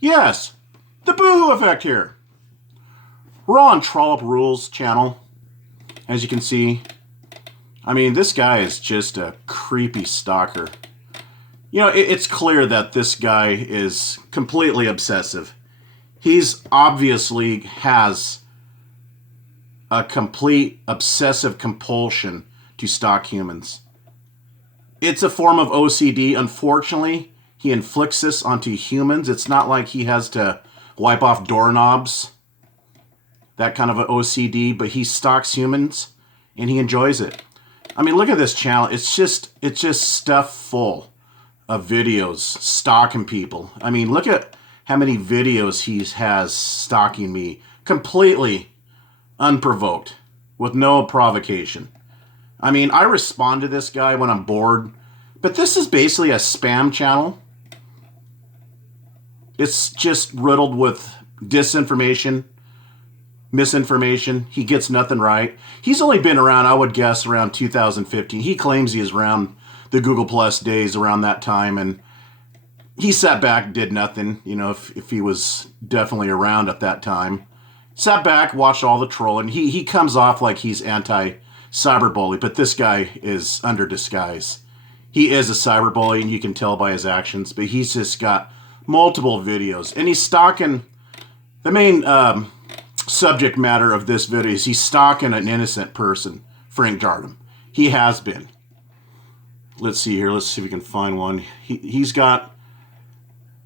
Yes, the Boohoo effect here. We're on Trollup Rullez channel. As you can see, I mean, this guy is just a creepy stalker. You know, it's clear that this guy is completely obsessive. He's obviously has a complete obsessive compulsion to stalk humans. It's a form of OCD. Unfortunately, he inflicts this onto humans. It's not like he has to wipe off doorknobs, that kind of an OCD, but he stalks humans and he enjoys it. I mean, look at this channel. It's just stuff full of videos stalking people. I mean, look at how many videos he has stalking me completely unprovoked with no provocation. I mean, I respond to this guy when I'm bored, but this is basically a spam channel. It's just riddled with disinformation, misinformation. He gets nothing right. He's only been around, I would guess, around 2015. He claims he is around the Google Plus days around that time, and he sat back, did nothing, you know, if he was definitely around at that time. Sat back, watched all the trolling. He comes off like he's anti-cyberbully, but this guy is under disguise. He is a cyberbully, and you can tell by his actions, but he's just got multiple videos. And he's stalking, the main subject matter of this video is he's stalking an innocent person, Frank Jardim. He has been. Let's see here. Let's see if we can find one. He's got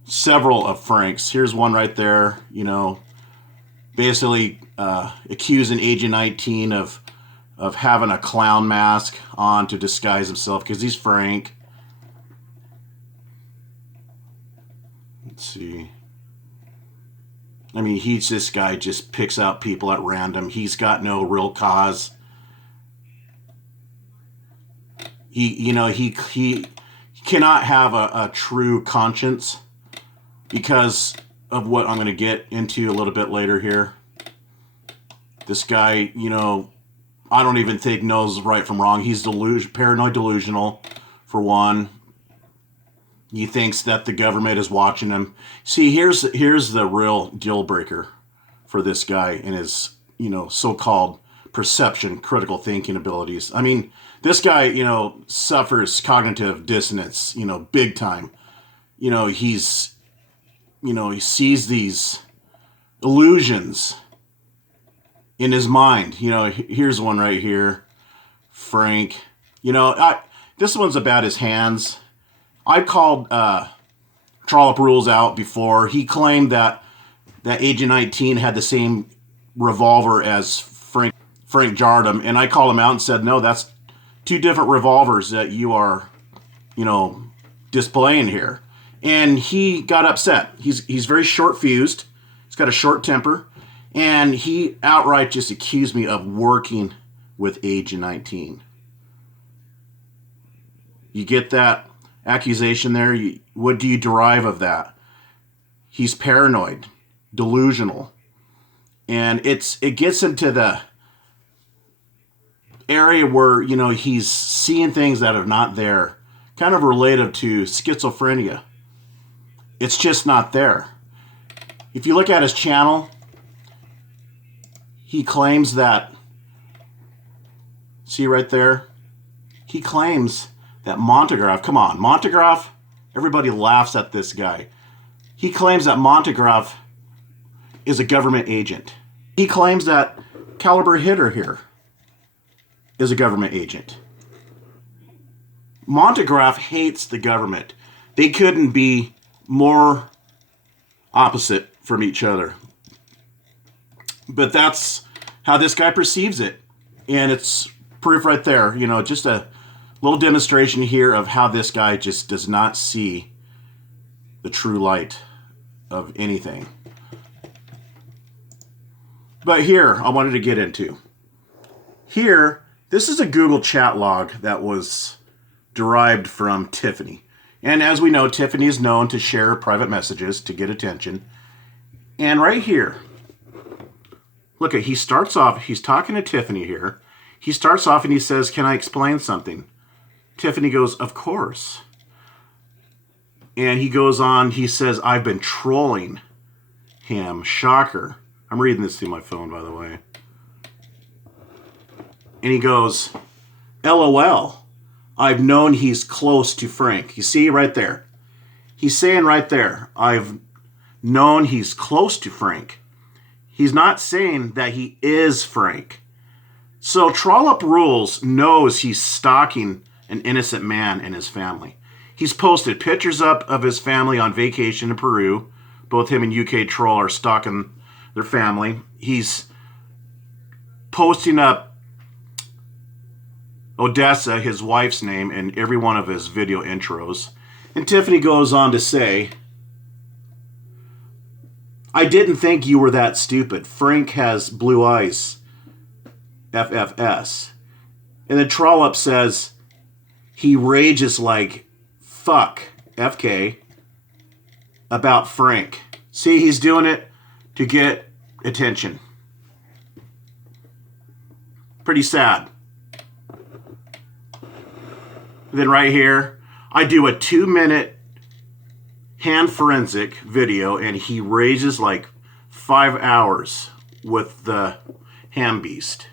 several of Frank's. Here's one right there, you know, basically accusing Agent 19 of having a clown mask on to disguise himself because he's Frank. Let's see. I mean, this guy just picks out people at random. He's got no real cause. He cannot have a true conscience because of what I'm going to get into a little bit later here. This guy, you know, I don't even think knows right from wrong. He's paranoid delusional, for one. He thinks that the government is watching him. See, here's the real deal breaker for this guy and his, you know, so-called perception, critical thinking abilities. I mean, this guy, you know, suffers cognitive dissonance, you know, big time. You know, he sees these illusions in his mind. You know, here's one right here. Frank. You know, this one's about his hands. I called Trollup Rullez out before. He claimed that Agent 19 had the same revolver as Frank Jardim, and I called him out and said, no, that's two different revolvers that you are, you know, displaying here. And he got upset. He's very short-fused. He's got a short temper. And he outright just accused me of working with Agent 19. You get that accusation there? What do you derive of that? He's paranoid, delusional. And it gets into the area where, you know, he's seeing things that are not there. Kind of related to schizophrenia. It's just not there. If you look at his channel, he claims that, see right there? He claims that Montegraph, come on, Montegraph, everybody laughs at this guy. He claims that Montegraph is a government agent. He claims that Caliber Hitter here is a government agent. Montegraph hates the government. They couldn't be more opposite from each other. But that's how this guy perceives it. And it's proof right there. You know, just a little demonstration here of how this guy just does not see the true light of anything. But here, I wanted to get into. Here, this is a Google chat log that was derived from Tiffany. And as we know, Tiffany is known to share private messages to get attention. And right here, look at, he starts off, he's talking to Tiffany here. He starts off and he says, "Can I explain something?" Tiffany goes, "Of course." And he goes on, he says, I've been trolling him. Shocker. I'm reading this through my phone, by the way. And he goes, LOL. I've known he's close to Frank. You see right there. He's saying right there, I've known he's close to Frank. He's not saying that he is Frank. So Trollup Rullez knows he's stalking an innocent man and his family. He's posted pictures up of his family on vacation in Peru. Both him and UK Troll are stalking their family. He's posting up Odessa, his wife's name, in every one of his video intros. And Tiffany goes on to say, I didn't think you were that stupid. Frank has blue eyes. FFS. And then Trollup says, he rages like fuck, FK, about Frank. See, he's doing it to get attention. Pretty sad. Then right here, I do a 2-minute hand forensic video, and he rages like 5 hours with the ham beast.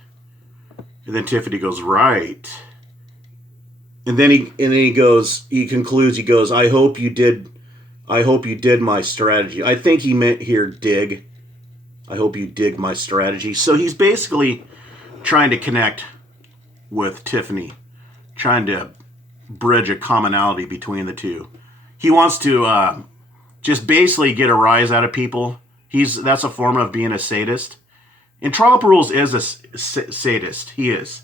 And then Tiffany goes, right. And then he concludes, he goes, I hope you did my strategy. I think he meant here dig. I hope you dig my strategy. So he's basically trying to connect with Tiffany, trying to bridge a commonality between the two. He wants to just basically get a rise out of people. That's a form of being a sadist. And Trollup Rullez is a sadist. He is.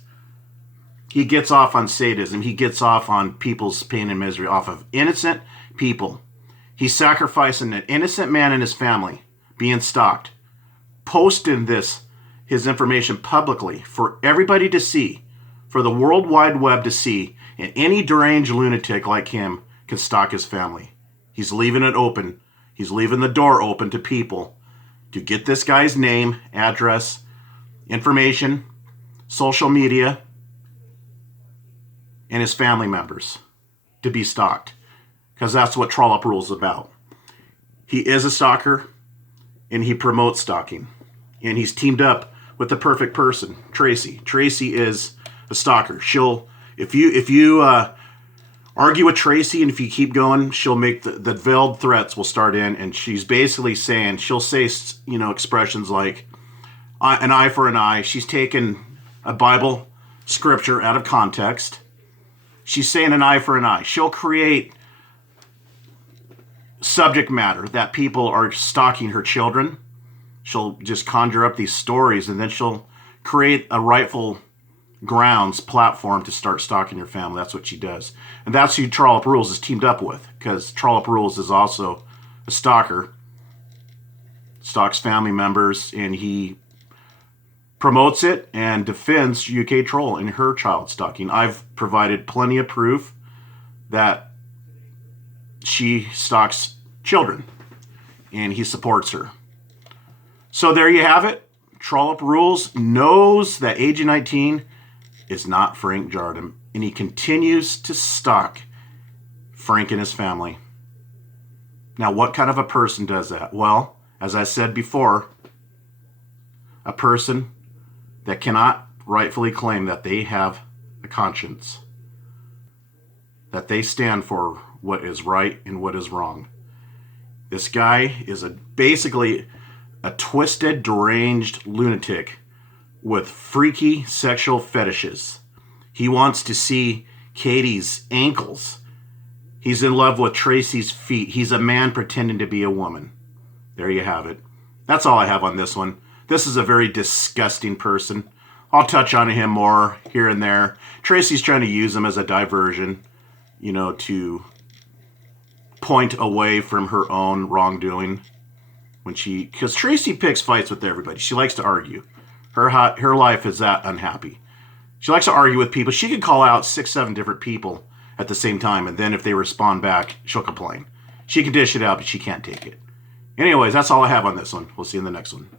He gets off on sadism. He gets off on people's pain and misery, off of innocent people. He's sacrificing an innocent man and his family being stalked, posting his information publicly for everybody to see, for the World Wide Web to see, and any deranged lunatic like him can stalk his family. He's leaving it open. He's leaving the door open to people to get this guy's name, address, information, social media, and his family members to be stalked. Because that's what Trollup Rullez is about. He is a stalker, and he promotes stalking. And he's teamed up with the perfect person, Tracy. Tracy is a stalker. If you argue with Tracy, and if you keep going, she'll make the veiled threats will start in, and she's basically saying, she'll say, expressions like an eye for an eye. She's taken a Bible scripture out of context. She's saying an eye for an eye. She'll create subject matter that people are stalking her children. She'll just conjure up these stories, and then she'll create a rightful grounds platform to start stalking your family. That's what she does. And that's who Trollup Rullez is teamed up with, because Trollup Rullez is also a stalker, stalks family members, and he promotes it and defends UK Troll in her child stalking. I've provided plenty of proof that she stalks children, and he supports her. So there you have it. Trollup Rullez knows that Agent 19 is not Frank Jardim, and he continues to stalk Frank and his family. Now, what kind of a person does that? Well, as I said before, a person that cannot rightfully claim that they have a conscience, that they stand for what is right and what is wrong. This guy is basically a twisted, deranged lunatic with freaky sexual fetishes. He wants to see Katie's ankles. He's in love with Tracy's feet. He's a man pretending to be a woman. There you have it. That's all I have on this one. This is a very disgusting person. I'll touch on him more here and there. Tracy's trying to use him as a diversion, to point away from her own wrongdoing. Because Tracy picks fights with everybody. She likes to argue. Her life is that unhappy. She likes to argue with people. She can call out 6, 7 different people at the same time, and then if they respond back, she'll complain. She can dish it out, but she can't take it. Anyways, that's all I have on this one. We'll see you in the next one.